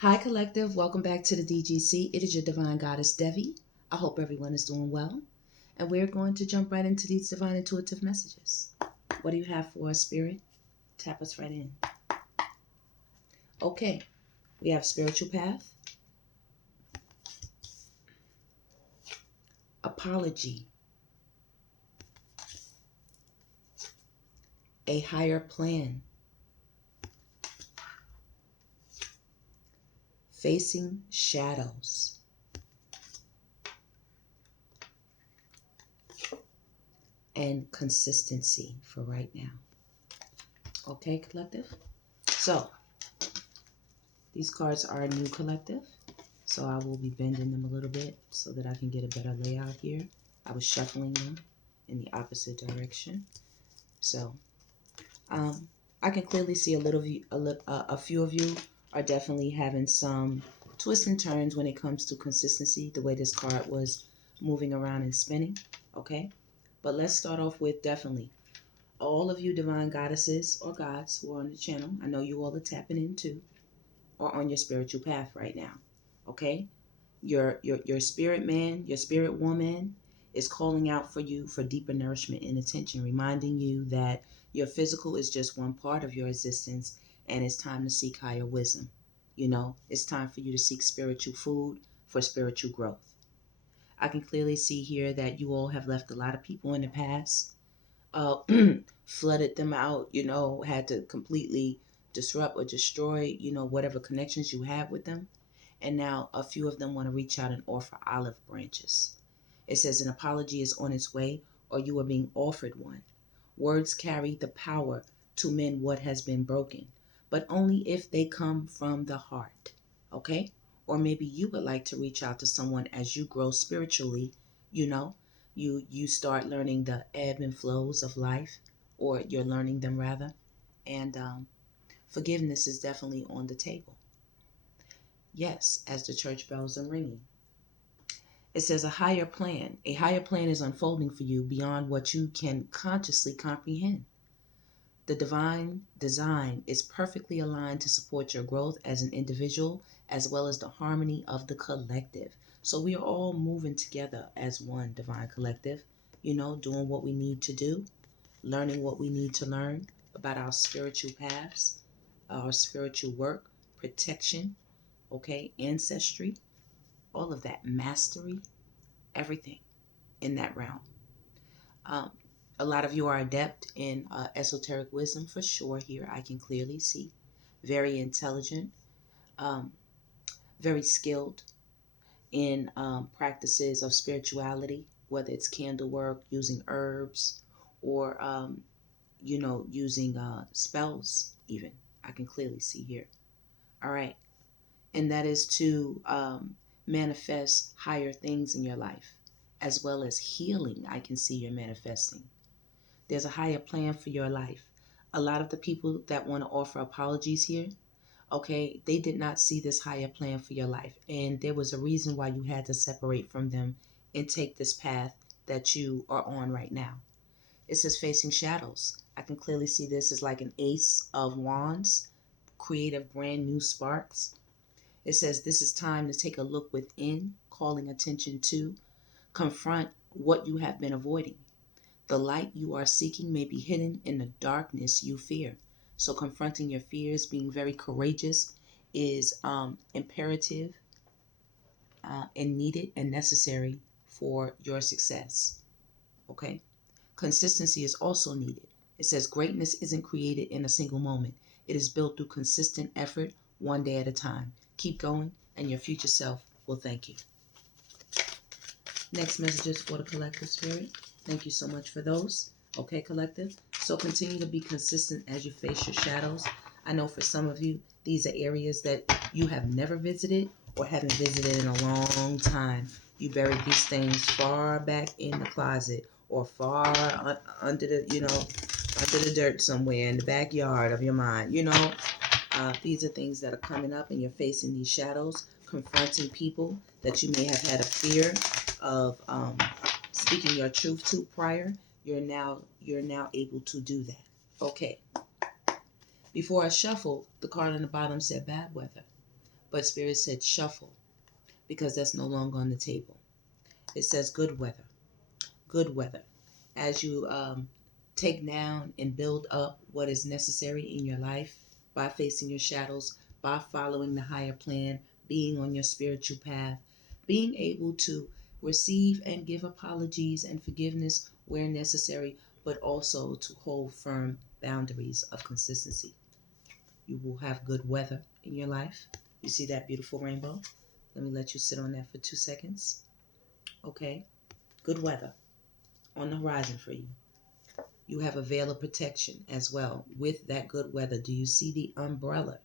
Hi, Collective. Welcome back to the DGC. It is your Divine Goddess, DEVI. I hope everyone is doing well. And we're going to jump right into these divine intuitive messages. What do you have for us, Spirit? Tap us right in. Okay, we have spiritual path, apology, a higher plan, facing shadows, and consistency for right now. Okay, Collective? So, these cards are new, Collective. So I will be bending them a little bit so that I can get a better layout here. I was shuffling them in the opposite direction. So I can clearly see a few of you are definitely having some twists and turns when it comes to consistency, the way this card was moving around and spinning. Okay, but let's start off with definitely all of you divine goddesses or gods who are on the channel. I know you all are tapping in too, or on your spiritual path right now. Okay, your spirit man, your spirit woman is calling out for you for deeper nourishment and attention, reminding you that your physical is just one part of your existence and it's time to seek higher wisdom. You know, it's time for you to seek spiritual food for spiritual growth. I can clearly see here that you all have left a lot of people in the past, uh, flooded them out, you know, had to completely disrupt or destroy, you know, whatever connections you have with them. And now a few of them want to reach out and offer olive branches. It says an apology is on its way, or you are being offered one. Words carry the power to mend what has been broken, but only if they come from the heart. Okay? Or maybe you would like to reach out to someone as you grow spiritually, you know, you start learning the ebb and flows of life, or you're learning them rather, and forgiveness is definitely on the table. Yes, as the church bells are ringing. It says a higher plan. A higher plan is unfolding for you beyond what you can consciously comprehend. The divine design is perfectly aligned to support your growth as an individual as well as the harmony of the collective. So we are all moving together as one divine collective, you know, doing what we need to do, learning what we need to learn about our spiritual paths, our spiritual work, protection, okay, ancestry, all of that, mastery, everything in that realm. Um, a lot of you are adept in esoteric wisdom for sure here. I can clearly see. Very intelligent, um, very skilled in practices of spirituality, whether it's candle work, using herbs, or, you know, using spells even. I can clearly see here. All right. And that is to manifest higher things in your life, as well as healing. I can see you're manifesting. There's a higher plan for your life. A lot of the people that want to offer apologies here, okay, they did not see this higher plan for your life. And there was a reason why you had to separate from them and take this path that you are on right now. It says facing shadows. I can clearly see this as like an ace of wands, creative, brand new sparks. It says this is time to take a look within, calling attention to, confront what you have been avoiding. The light you are seeking may be hidden in the darkness you fear. So confronting your fears, being very courageous, is imperative and needed and necessary for your success. Okay? Consistency is also needed. It says greatness isn't created in a single moment. It is built through consistent effort, one day at a time. Keep going, and your future self will thank you. Next messages for the collective spirit. Thank you so much for those. Okay, collective. So continue to be consistent as you face your shadows. I know for some of you, these are areas that you have never visited or haven't visited in a long time. You buried these things far back in the closet or far under the, you know, under the dirt somewhere in the backyard of your mind. You know, these are things that are coming up and you're facing these shadows, confronting people that you may have had a fear of speaking your truth to prior. You're now able to do that. Okay. Before I shuffle, the card on the bottom said bad weather. But Spirit said shuffle because that's no longer on the table. It says good weather. Good weather. As you take down and build up what is necessary in your life by facing your shadows, by following the higher plan, being on your spiritual path, being able to receive and give apologies and forgiveness where necessary, but also to hold firm boundaries of consistency. You will have good weather in your life. You see that beautiful rainbow? Let me let you sit on that for 2 seconds. Okay? Good weather on the horizon for you. You have a veil of protection as well with that good weather. Do you see the umbrella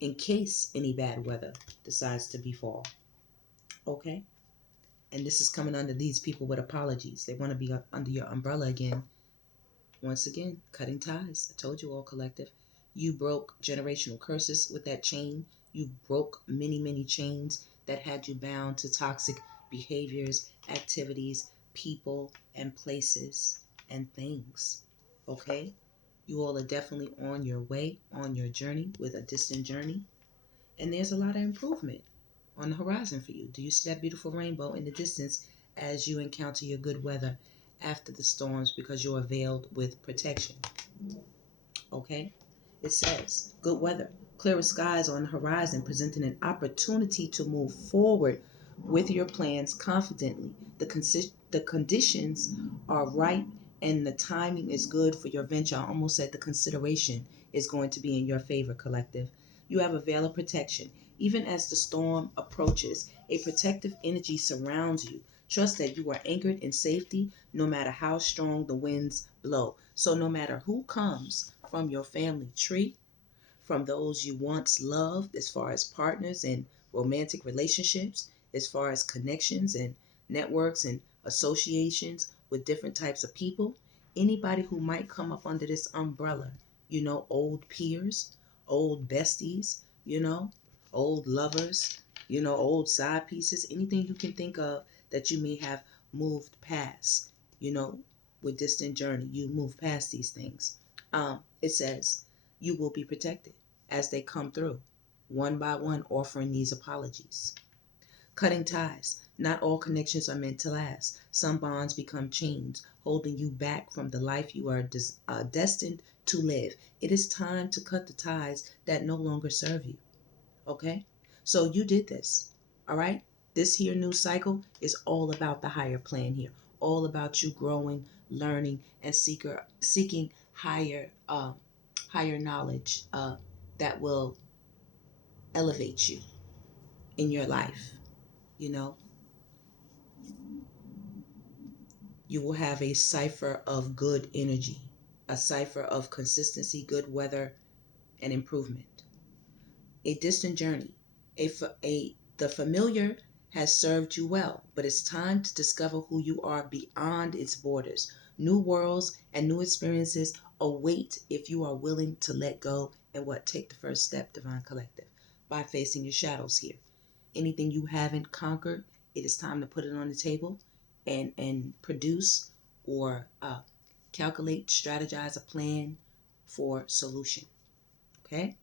in case any bad weather decides to befall? Okay? And this is coming under these people with apologies. They want to be under your umbrella again. Once again, cutting ties. I told you all, collective. You broke generational curses with that chain. You broke many, many chains that had you bound to toxic behaviors, activities, people, and places and things. Okay? You all are definitely on your way, on your journey with a distant journey. And there's a lot of improvement on the horizon for you. Do you see that beautiful rainbow in the distance as you encounter your good weather after the storms because you are veiled with protection? Okay? It says, good weather, clearer skies on the horizon, presenting an opportunity to move forward with your plans confidently. The conditions are right and the timing is good for your venture. I almost said the consideration is going to be in your favor, collective. You have a veil of protection. Even as the storm approaches, a protective energy surrounds you. Trust that you are anchored in safety no matter how strong the winds blow. So no matter who comes from your family tree, from those you once loved, as far as partners and romantic relationships, as far as connections and networks and associations with different types of people, anybody who might come up under this umbrella, old peers, old besties, old lovers, old side pieces, anything you can think of that you may have moved past, with distant journey, you move past these things. It says you will be protected as they come through, one by one, offering these apologies. Cutting ties. Not all connections are meant to last. Some bonds become chains, holding you back from the life you are destined to live. It is time to cut the ties that no longer serve you. Okay? So you did this. All right? This here new cycle is all about the higher plan here. All about you growing, learning, and seeking higher knowledge that will elevate you in your life. You will have a cipher of good energy, a cipher of consistency, good weather, and improvement. A distant journey. The familiar has served you well, but it's time to discover who you are beyond its borders. New worlds and new experiences await if you are willing to let go and take the first step, Divine Collective, by facing your shadows here. Anything you haven't conquered, it is time to put it on the table and produce or calculate, strategize a plan for solution. Okay?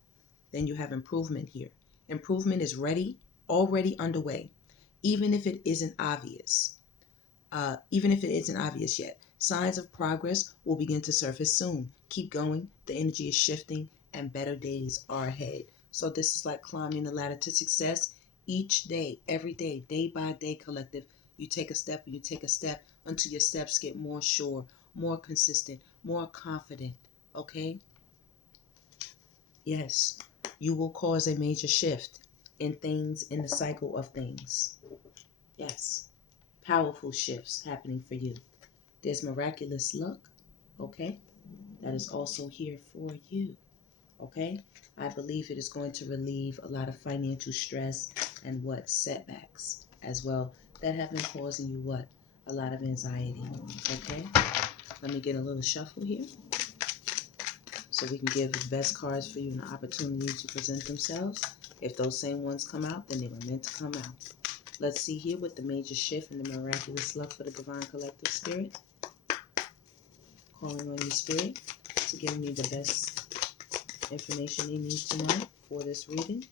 Then you have improvement here. Improvement is already underway, even if it isn't obvious. Even if it isn't obvious yet, signs of progress will begin to surface soon. Keep going. The energy is shifting, and better days are ahead. So this is like climbing the ladder to success. Each day, every day, day by day, collective. You take a step, and you take a step until your steps get more sure, more consistent, more confident. Okay? Yes, you will cause a major shift in things, in the cycle of things. Yes, powerful shifts happening for you. There's miraculous luck, okay? That is also here for you, okay? I believe it is going to relieve a lot of financial stress and setbacks as well that have been causing you a lot of anxiety, okay? Let me get a little shuffle here so we can give the best cards for you an opportunity to present themselves. If those same ones come out, then they were meant to come out. Let's see here with the major shift and the miraculous luck for the Divine Collective Spirit. Calling on you, Spirit, to give me the best information you need tonight for this reading.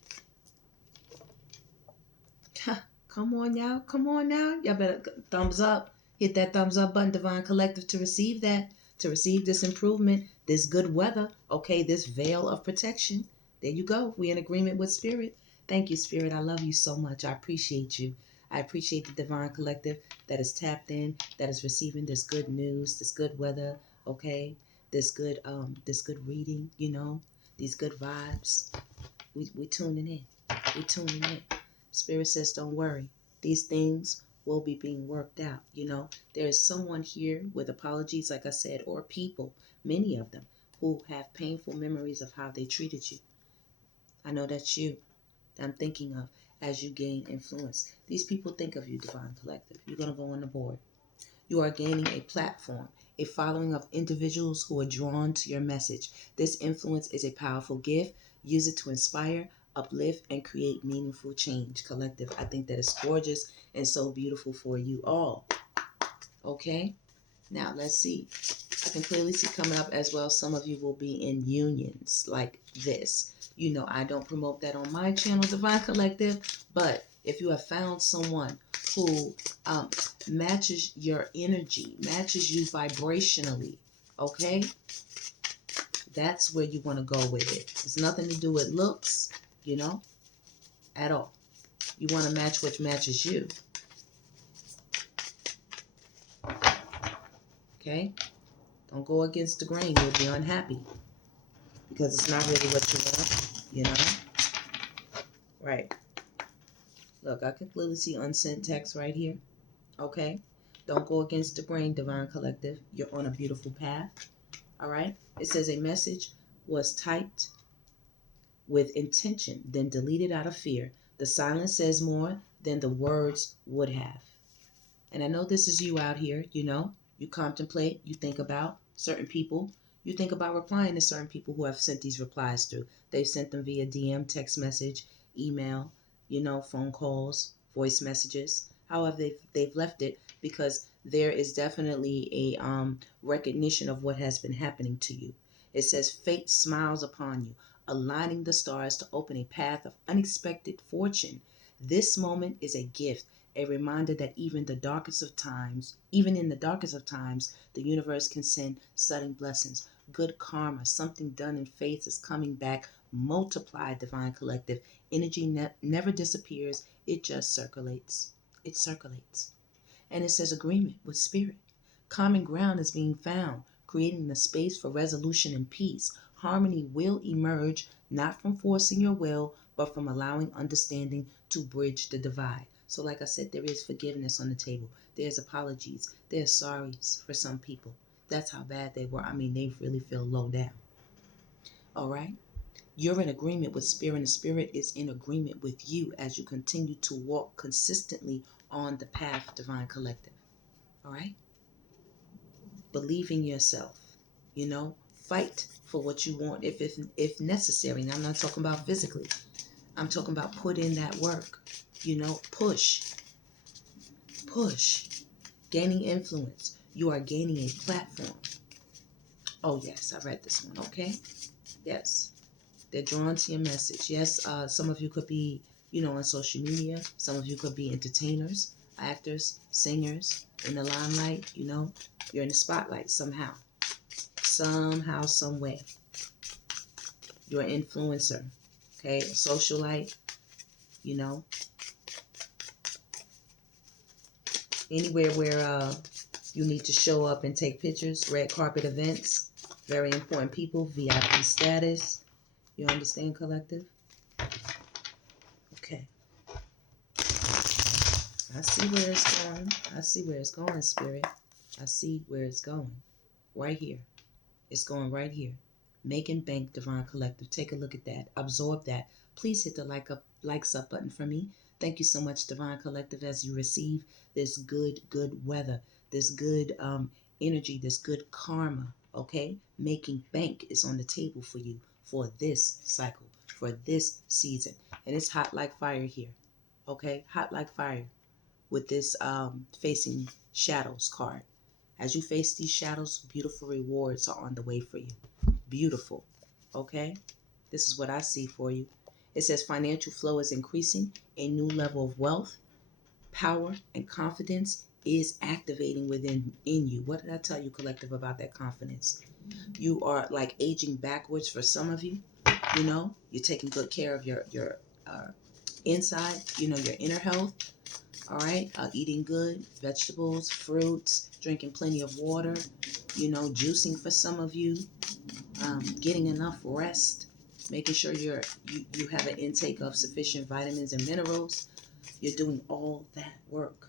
Come on, y'all. Come on now. Y'all better thumbs up. Hit that thumbs up button, Divine Collective, to receive that, to receive this improvement, this good weather, okay, this veil of protection. There you go. We in agreement with Spirit. Thank you, Spirit. I love you so much. I appreciate you. I appreciate the Divine Collective that is tapped in, that is receiving this good news, this good weather, okay, this good reading, these good vibes. We tuning in. We tuning in. Spirit says, don't worry. These things will be being worked out. There is someone here with apologies, like I said, or people, many of them, who have painful memories of how they treated you. I know that's you that I'm thinking of as you gain influence. These people think of you, Divine Collective. You're going to go on the board. You are gaining a platform, a following of individuals who are drawn to your message. This influence is a powerful gift. Use it to inspire, uplift, and create meaningful change. Collective, I think that is gorgeous and so beautiful for you all. Okay? Now, let's see. I can clearly see coming up as well, some of you will be in unions like this. I don't promote that on my channel, Divine Collective, but if you have found someone who matches your energy, matches you vibrationally, okay? That's where you want to go with it. It's nothing to do with looks, at all. You want to match what matches you. Okay? Don't go against the grain. You'll be unhappy because it's not really what you want, Right. Look, I can clearly see unsent text right here. Okay? Don't go against the grain, Divine Collective. You're on a beautiful path. All right? It says a message was typed with intention, then deleted out of fear. The silence says more than the words would have. And I know this is you out here, You contemplate, you think about certain people. You think about replying to certain people who have sent these replies through. They've sent them via DM, text message, email, phone calls, voice messages. However, they've left it because there is definitely a recognition of what has been happening to you. It says fate smiles upon you, aligning the stars to open a path of unexpected fortune. This moment is a gift, a reminder that even in the darkest of times, the universe can send sudden blessings, good karma, something done in faith is coming back, multiplied, Divine Collective. Energy never disappears, it just circulates. It circulates. And it says agreement with Spirit. Common ground is being found, creating the space for resolution and peace. Harmony will emerge, not from forcing your will, but from allowing understanding to bridge the divide. So like I said, there is forgiveness on the table. There's apologies. There's sorries for some people. That's how bad they were. They really feel low down. All right? You're in agreement with Spirit, and Spirit is in agreement with you as you continue to walk consistently on the path, Divine Collective. All right? Believe in yourself. Fight for what you want if necessary. Now, I'm not talking about physically. I'm talking about put in that work. Push. Gaining influence. You are gaining a platform. Oh, yes, I read this one, okay? Yes. They're drawn to your message. Yes, some of you could be, on social media. Some of you could be entertainers, actors, singers, in the limelight, You're in the spotlight somehow. Somehow, some way. You're an influencer, okay? A socialite, Anywhere where you need to show up and take pictures, red carpet events, very important people, VIP status. You understand, Collective? Okay. I see where it's going. I see where it's going, Spirit. I see where it's going. Right here. It's going right here. Making bank, Divine Collective. Take a look at that. Absorb that. Please hit the likes up button for me. Thank you so much, Divine Collective, as you receive this good weather, this good energy, this good karma, okay? Making bank is on the table for you for this cycle, for this season. And it's hot like fire here, okay? Hot like fire with this facing shadows card. As you face these shadows, beautiful rewards are on the way for you. Beautiful, okay? This is what I see for you. It says financial flow is increasing. A new level of wealth, power, and confidence is activating in you. What did I tell you, collective, about that confidence? You are like aging backwards for some of you. You know, you're taking good care of your inside, you know, your inner health. All right, eating good vegetables, fruits, drinking plenty of water. You know, juicing for some of you. Getting enough rest, making sure you have an intake of sufficient vitamins and minerals. You're doing all that work.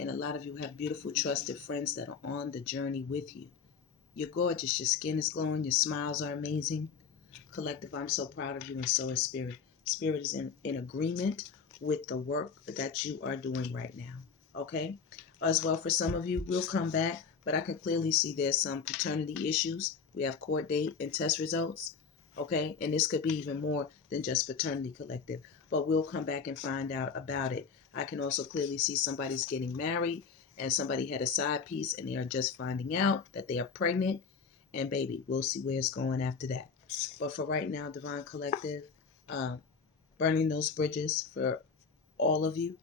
And a lot of you have beautiful, trusted friends that are on the journey with you. You're gorgeous. Your skin is glowing. Your smiles are amazing. Collective, I'm so proud of you, and so is Spirit. Spirit is in agreement with the work that you are doing right now. Okay? As well, for some of you, we'll come back, but I can clearly see there's some paternity issues. We have court date and test results. Okay? And this could be even more than just paternity, collective. But we'll come back and find out about it. I can also clearly see somebody's getting married and somebody had a side piece and they are just finding out that they are pregnant. And baby, we'll see where it's going after that. But for right now, Divine Collective, burning those bridges for all of you,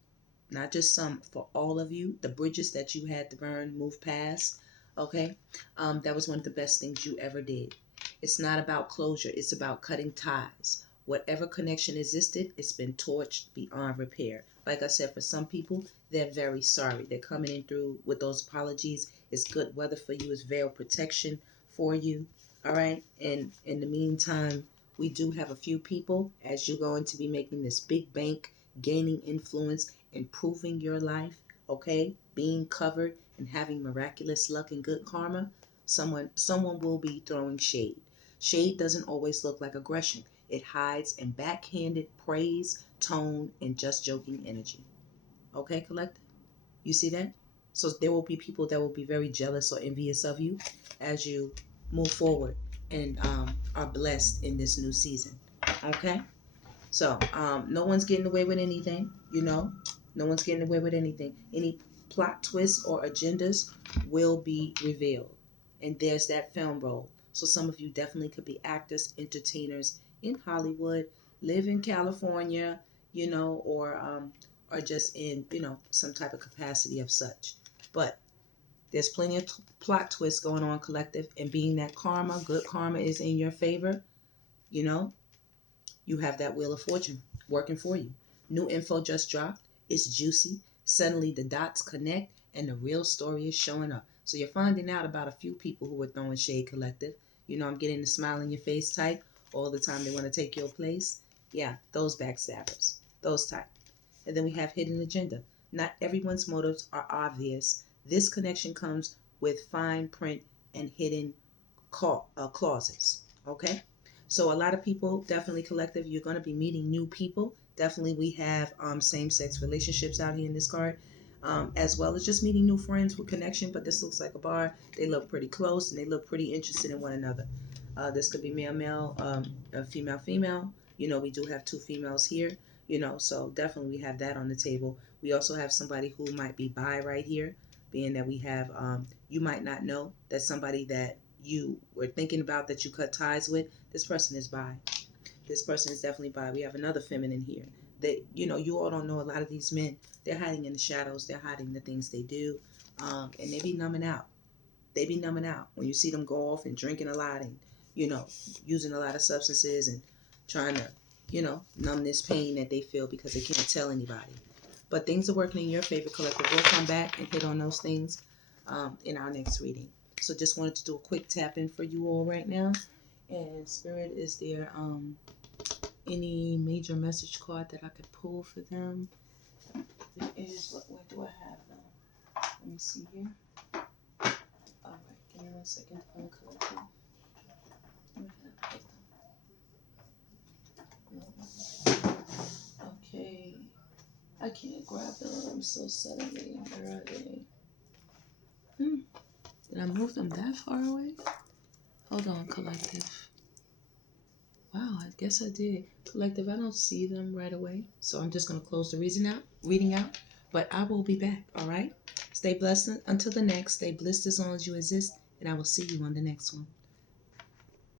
not just some, for all of you, the bridges that you had to burn, move past, okay? That was one of the best things you ever did. It's not about closure. It's about cutting ties. Whatever connection existed, it's been torched beyond repair. Like I said, for some people, they're very sorry. They're coming in through with those apologies. It's good weather for you. It's veil protection for you. All right. And in the meantime, we do have a few people as you're going to be making this big bank, gaining influence, improving your life. Okay. Being covered and having miraculous luck and good karma. Someone will be throwing shade. Shade doesn't always look like aggression. It hides in backhanded praise, tone, and just joking energy. Okay, collective? You see that? So there will be people that will be very jealous or envious of you as you move forward and are blessed in this new season. Okay? So no one's getting away with anything, you know? No one's getting away with anything. Any plot twists or agendas will be revealed. And there's that film role. So some of you definitely could be actors, entertainers in Hollywood, live in California, you know, or just in, you know, some type of capacity of such. But there's plenty of plot twists going on, collective, and being that karma, good karma is in your favor, you know, you have that wheel of fortune working for you. New info just dropped. It's juicy. Suddenly the dots connect and the real story is showing up. So you're finding out about a few people who are throwing shade, collective. You know, I'm getting the smile in your face type all the time. They want to take your place. Yeah, those backstabbers. Those type. And then we have hidden agenda. Not everyone's motives are obvious. This connection comes with fine print and hidden clauses. Okay? So a lot of people, definitely collective, you're going to be meeting new people. Definitely we have same-sex relationships out here in this card. As well as just meeting new friends with connection. But this looks like a bar. They look pretty close and they look pretty interested in one another. This could be male, female. You know, we do have two females here. You know, so definitely we have that on the table. We also have somebody who might be bi right here, being that we have, you might not know that somebody that you were thinking about that you cut ties with, this person is bi. This person is definitely bi. We have another feminine here. That, you know, you all don't know a lot of these men. They're hiding in the shadows. They're hiding the things they do. And they be numbing out. They be numbing out. When you see them go off and drinking a lot and, you know, using a lot of substances and trying to, you know, numb this pain that they feel because they can't tell anybody. But things are working in your favor, collective. We'll come back and hit on those things in our next reading. So just wanted to do a quick tap in for you all right now. And Spirit, is there any major message card that I could pull for them? There is. Where do I have them? Let me see here. All right, give me 1 second. Uncollected. Okay. I can't grab them so suddenly. Where are they? Did I move them that far away? Hold on, collective. Wow, I guess I did. Collective, I don't see them right away. So I'm just going to close the reading out. But I will be back, all right? Stay blessed until the next. Stay blessed as long as you exist. And I will see you on the next one.